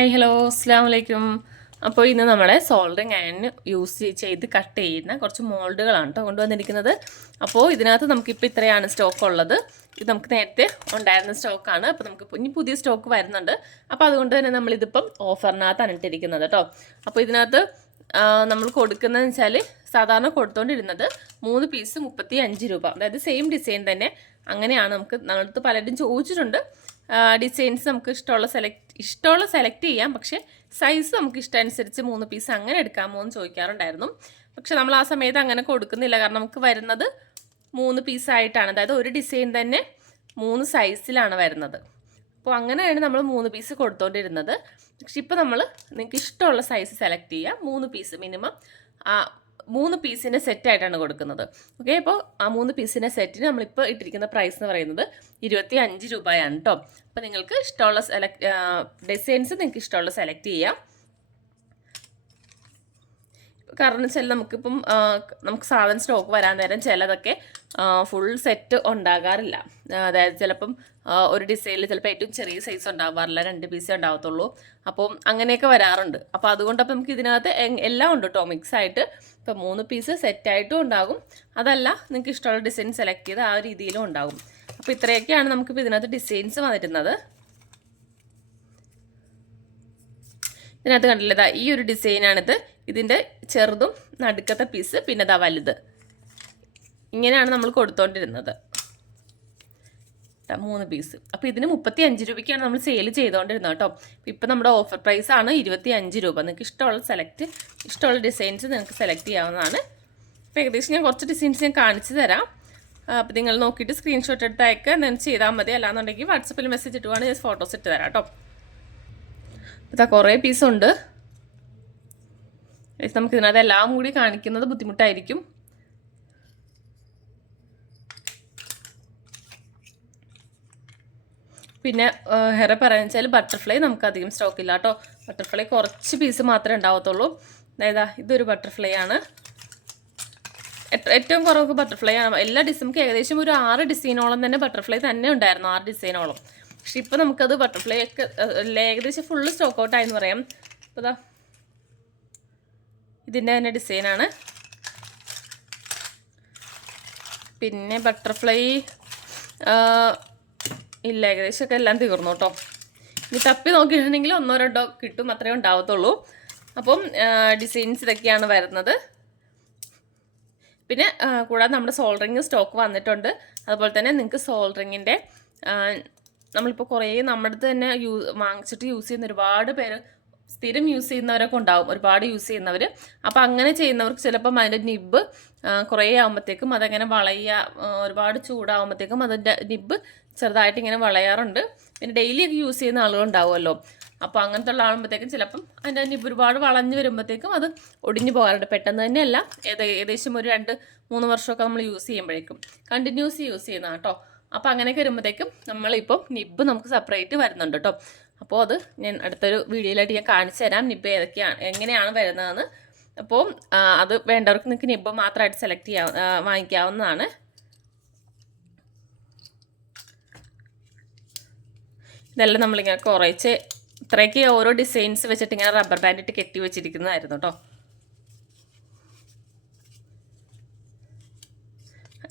Hi hello അസ്സാം വലൈക്കും. അപ്പോൾ ഇന്ന് നമ്മളെ സോൾഡറിങ് അയൺ യൂസ് ചെയ്ത് കട്ട് ചെയ്യുന്ന കുറച്ച് മോൾഡുകളാണ് കേട്ടോ കൊണ്ടുവന്നിരിക്കുന്നത്. അപ്പോൾ ഇതിനകത്ത് നമുക്കിപ്പോൾ ഇത്രയാണ് സ്റ്റോക്ക് ഉള്ളത്. ഇത് നമുക്ക് നേരത്തെ ഉണ്ടായിരുന്ന സ്റ്റോക്കാണ്. അപ്പോൾ നമുക്ക് ഇനി പുതിയ സ്റ്റോക്ക് വരുന്നുണ്ട്. അപ്പോൾ അതുകൊണ്ട് തന്നെ നമ്മളിതിപ്പം ഓഫറിനകത്താണ് ഇട്ടിരിക്കുന്നത് കേട്ടോ. അപ്പോൾ ഇതിനകത്ത് നമ്മൾ കൊടുക്കുന്നതെന്ന് വെച്ചാൽ സാധാരണ കൊടുത്തുകൊണ്ടിരുന്നത് 3 പീസ് 35 രൂപ, അതായത് സെയിം ഡിസൈൻ തന്നെ. അങ്ങനെയാണ് നമ്മളടുത്ത് പലരും ചോദിച്ചിട്ടുണ്ട്. ഡിസൈൻസ് നമുക്ക് ഇഷ്ടമുള്ള സെലക്ട് ചെയ്യാം, പക്ഷേ സൈസ് നമുക്ക് ഇഷ്ടമനുസരിച്ച് 3 പീസ് അങ്ങനെ എടുക്കാമോ എന്ന് ചോദിക്കാറുണ്ടായിരുന്നു. പക്ഷെ നമ്മൾ ആ സമയത്ത് അങ്ങനെ കൊടുക്കുന്നില്ല, കാരണം നമുക്ക് വരുന്നത് 3 പീസായിട്ടാണ്, അതായത് ഒരു ഡിസൈൻ തന്നെ 3 സൈസിലാണ് വരുന്നത്. അപ്പോൾ അങ്ങനെയാണ് നമ്മൾ 3 പീസ് കൊടുത്തുകൊണ്ടിരുന്നത്. പക്ഷെ ഇപ്പോൾ നിങ്ങൾക്ക് ഇഷ്ടമുള്ള സൈസ് സെലക്ട് ചെയ്യുക. 3 പീസ് മിനിമം 3 പീസിൻ്റെ സെറ്റായിട്ടാണ് കൊടുക്കുന്നത്. ഓക്കെ, അപ്പോൾ ആ 3 പീസിൻ്റെ സെറ്റിന് നമ്മളിപ്പോൾ ഇട്ടിരിക്കുന്ന പ്രൈസ് എന്ന് പറയുന്നത് 25 രൂപയാണ് കേട്ടോ. അപ്പോൾ നിങ്ങൾക്ക് ഇഷ്ടമുള്ള ഡിസൈൻസ് നിങ്ങൾക്ക് ഇഷ്ടമുള്ള സെലക്ട് ചെയ്യാം. കാരണം വെച്ചാൽ നമുക്ക് സാധനം സ്റ്റോക്ക് വരാൻ നേരം ചിലതൊക്കെ ഫുൾ സെറ്റ് ഉണ്ടാകാറില്ല. അതായത് ചിലപ്പം ഒരു ഡിസൈനിൽ ചിലപ്പോൾ ഏറ്റവും ചെറിയ സൈസ് ഉണ്ടാവാറില്ല, 2 പീസേ ഉണ്ടാകത്തുള്ളൂ. അപ്പോൾ അങ്ങനെയൊക്കെ വരാറുണ്ട്. അപ്പോൾ അതുകൊണ്ടപ്പോൾ നമുക്ക് ഇതിനകത്ത് എല്ലാം ഉണ്ട് കേട്ടോ, മിക്സ് ആയിട്ട്. ഇപ്പോൾ 3 പീസ് സെറ്റായിട്ടും ഉണ്ടാകും, അതല്ല നിങ്ങൾക്ക് ഇഷ്ടമുള്ള ഡിസൈൻ സെലക്ട് ചെയ്ത് ആ രീതിയിലും ഉണ്ടാകും. അപ്പോൾ ഇത്രയൊക്കെയാണ് നമുക്കിപ്പോൾ ഇതിനകത്ത് ഡിസൈൻസ് വന്നിരുന്നത്. ഇതിനകത്ത് കണ്ടില്ല, ഈ ഒരു ഡിസൈനാണിത്. ഇതിൻ്റെ ചെറുതും നടുക്കത്തെ പീസ്, പിന്നെ ഇതാ വലുത്. ഇങ്ങനെയാണ് നമ്മൾ കൊടുത്തോണ്ടിരുന്നത് 3 പീസ്. അപ്പോൾ ഇതിന് 35 രൂപയ്ക്കാണ് നമ്മൾ സെയിൽ ചെയ്തുകൊണ്ടിരുന്നത് കേട്ടോ. ഇപ്പം നമ്മുടെ ഓഫർ പ്രൈസാണ് 25 രൂപ. നിങ്ങൾക്ക് ഇഷ്ടമുള്ള ഡിസൈൻസ് നിങ്ങൾക്ക് സെലക്ട് ചെയ്യാവുന്നതാണ്. അപ്പോൾ ഏകദേശം ഞാൻ കുറച്ച് ഡിസൈൻസ് ഞാൻ കാണിച്ചു തരാം. അപ്പോൾ നിങ്ങൾ നോക്കിയിട്ട് സ്ക്രീൻഷോട്ട് എടുത്ത് അയക്കുക, നിങ്ങൾക്ക് ചെയ്താൽ മതി. അല്ലാന്നുണ്ടെങ്കിൽ വാട്സപ്പിൽ മെസ്സേജ് ഇട്ടുവാണ് ഞാൻ ഫോട്ടോസ് ഇട്ട് തരാം കേട്ടോ. ഇതാ കുറേ പീസുണ്ട്. നമുക്ക് ഇതിനകത്ത് എല്ലാം കൂടി കാണിക്കുന്നത് ബുദ്ധിമുട്ടായിരിക്കും. പിന്നെ ഹെയർ പറയാന്ന് വെച്ചാൽ ബട്ടർഫ്ലൈ നമുക്ക് അധികം സ്റ്റോക്ക് ഇല്ല കേട്ടോ. ബട്ടർഫ്ലൈ കുറച്ച് പീസ് മാത്രമേ ഉണ്ടാവത്തുള്ളൂ. അതായത് ഇതൊരു ബട്ടർഫ്ലൈ ആണ്, ഏറ്റവും കുറവ് ബട്ടർഫ്ലൈ ആണ്. എല്ലാ നമുക്ക് ഏകദേശം ഒരു 6 ഡിസൈനോളം തന്നെ ബട്ടർഫ്ലൈ തന്നെ ഉണ്ടായിരുന്നു, 6 ഡിസൈനോളം. പക്ഷെ ഇപ്പോൾ നമുക്കത് ബട്ടർഫ്ലൈ ഒക്കെ ഏകദേശം ഫുള്ള് സ്റ്റോക്ക് ഔട്ടായെന്ന് പറയാം. ഇപ്പോൾ ഇതാ ഇതിൻ്റെ തന്നെ ഡിസൈനാണ്. പിന്നെ ബട്ടർഫ്ലൈ ഇല്ല, ഏകദേശമൊക്കെ എല്ലാം തീർന്നു കേട്ടോ. ഇനി തപ്പി നോക്കിയിട്ടുണ്ടെങ്കിൽ 1-2 കിട്ടും, അത്രേ ഉണ്ടാവത്തുള്ളൂ. അപ്പം ഡിസൈൻസ് ഇതൊക്കെയാണ് വരുന്നത്. പിന്നെ കൂടാതെ നമ്മുടെ സോൾഡറിങ് സ്റ്റോക്ക് വന്നിട്ടുണ്ട്. അതുപോലെ തന്നെ നിങ്ങൾക്ക് സോൾഡറിങ്ങിൻ്റെ നമ്മളിപ്പോൾ കുറേ നമ്മുടെ അടുത്ത് തന്നെ വാങ്ങിച്ചിട്ട് യൂസ് ചെയ്യുന്ന ഒരുപാട് പേര്, സ്ഥിരം യൂസ് ചെയ്യുന്നവരൊക്കെ ഉണ്ടാവും, ഒരുപാട് യൂസ് ചെയ്യുന്നവർ. അപ്പോൾ അങ്ങനെ ചെയ്യുന്നവർക്ക് ചിലപ്പം അതിൻ്റെ നിബ്ബ് കുറേ ആകുമ്പോഴത്തേക്കും അതങ്ങനെ ഒരുപാട് ചൂടാകുമ്പോഴത്തേക്കും അതിൻ്റെ നിബ്ബ് ചെറുതായിട്ട് ഇങ്ങനെ വളയാറുണ്ട്. പിന്നെ ഡെയിലിയൊക്കെ യൂസ് ചെയ്യുന്ന ആളുകളുണ്ടാവുമല്ലോ. അപ്പോൾ അങ്ങനത്തെ ഉള്ള ആകുമ്പോഴത്തേക്കും ചിലപ്പം അതിൻ്റെ നിബ്ബ് ഒരുപാട് വളഞ്ഞ് വരുമ്പോഴത്തേക്കും അത് ഒടിഞ്ഞു പോകാറുണ്ട്. പെട്ടെന്ന് തന്നെയല്ല, ഏകദേശം ഒരു 2-3 വർഷമൊക്കെ നമ്മൾ യൂസ് ചെയ്യുമ്പോഴേക്കും കണ്ടിന്യൂസ് യൂസ് ചെയ്യുന്നതാണ് കേട്ടോ. അപ്പോൾ അങ്ങനെയൊക്കെ വരുമ്പോഴത്തേക്കും നമ്മളിപ്പം നിബ്ബ് നമുക്ക് സെപ്പറേറ്റ് വരുന്നുണ്ട് കേട്ടോ. അപ്പോൾ അത് ഞാൻ അടുത്തൊരു വീഡിയോയിലായിട്ട് ഞാൻ കാണിച്ചു തരാം, നിബ്ബ് എങ്ങനെയാണ് വരുന്നതെന്ന്. അപ്പോൾ അത് വേണ്ടവർക്ക് നിങ്ങൾക്ക് നിബ്ബ് മാത്രമായിട്ട് വാങ്ങിക്കാവുന്നതാണ്. ഇതെല്ലാം നമ്മളിങ്ങനെ കുറച്ച് ഇത്രയൊക്കെ ഓരോ ഡിസൈൻസ് വെച്ചിട്ട് ഇങ്ങനെ റബ്ബർ ബാൻഡ് ഇട്ട് കെട്ടി വെച്ചിരിക്കുന്നതായിരുന്നു കേട്ടോ.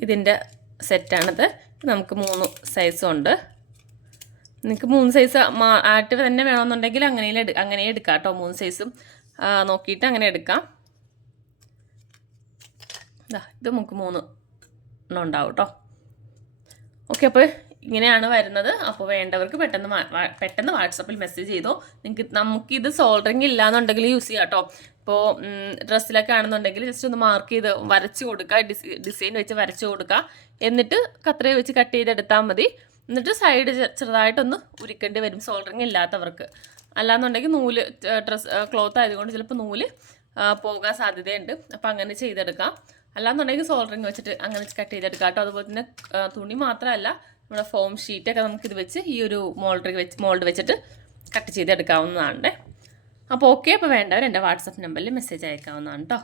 ഇതിൻ്റെ സെറ്റാണിത്. നമുക്ക് 3 സൈസും ഉണ്ട്. നിങ്ങൾക്ക് 3 സൈസ് ആയിട്ട് തന്നെ വേണമെന്നുണ്ടെങ്കിൽ അങ്ങനെ എടുക്കാം കേട്ടോ. 3 സൈസും നോക്കിയിട്ട് അങ്ങനെ എടുക്കാം. ഇത് നമുക്ക് 3 എണ്ണം ഉണ്ടാവും കേട്ടോ. ഓക്കെ, അപ്പോൾ ഇങ്ങനെയാണ് വരുന്നത്. അപ്പോൾ വേണ്ടവർക്ക് പെട്ടെന്ന് വാട്സപ്പിൽ മെസ്സേജ് ചെയ്തോ. നമുക്കിത് സോൾഡറിങ് ഇല്ലാന്നുണ്ടെങ്കിൽ യൂസ് ചെയ്യാം കേട്ടോ. ഇപ്പോൾ ഡ്രസ്സിലൊക്കെ ആണെന്നുണ്ടെങ്കിൽ ജസ്റ്റ് ഒന്ന് മാർക്ക് ചെയ്ത് വരച്ച് കൊടുക്കുക, ഡിസൈൻ വെച്ച് വരച്ച് കൊടുക്കുക. എന്നിട്ട് കത്രിക വെച്ച് കട്ട് ചെയ്തെടുത്താൽ മതി. എന്നിട്ട് സൈഡ് ചെറുതായിട്ടൊന്ന് ഉരുക്കേണ്ടി വരും സോൾഡറിങ് ഇല്ലാത്തവർക്ക്. അല്ലാന്നുണ്ടെങ്കിൽ ക്ലോത്ത് ആയതുകൊണ്ട് ചിലപ്പോൾ നൂല് പോകാൻ സാധ്യതയുണ്ട്. അപ്പോൾ അങ്ങനെ ചെയ്തെടുക്കാം. അല്ലാന്നുണ്ടെങ്കിൽ സോൾഡറിങ് വെച്ചിട്ട് അങ്ങനെ കട്ട് ചെയ്തെടുക്കാം കേട്ടോ. അതുപോലെ തന്നെ തുണി മാത്രമല്ല, നമ്മുടെ ഫോം ഷീറ്റൊക്കെ നമുക്കിത് വെച്ച് ഈ ഒരു മോൾഡ് വെച്ചിട്ട് കട്ട് ചെയ്തെടുക്കാവുന്നതാണ്. അപ്പോൾ ഓക്കെ, അപ്പോൾ വേണ്ടവർ എൻ്റെ വാട്സപ്പ് നമ്പറിൽ മെസ്സേജ് അയക്കാവുന്നതാണ് കേട്ടോ.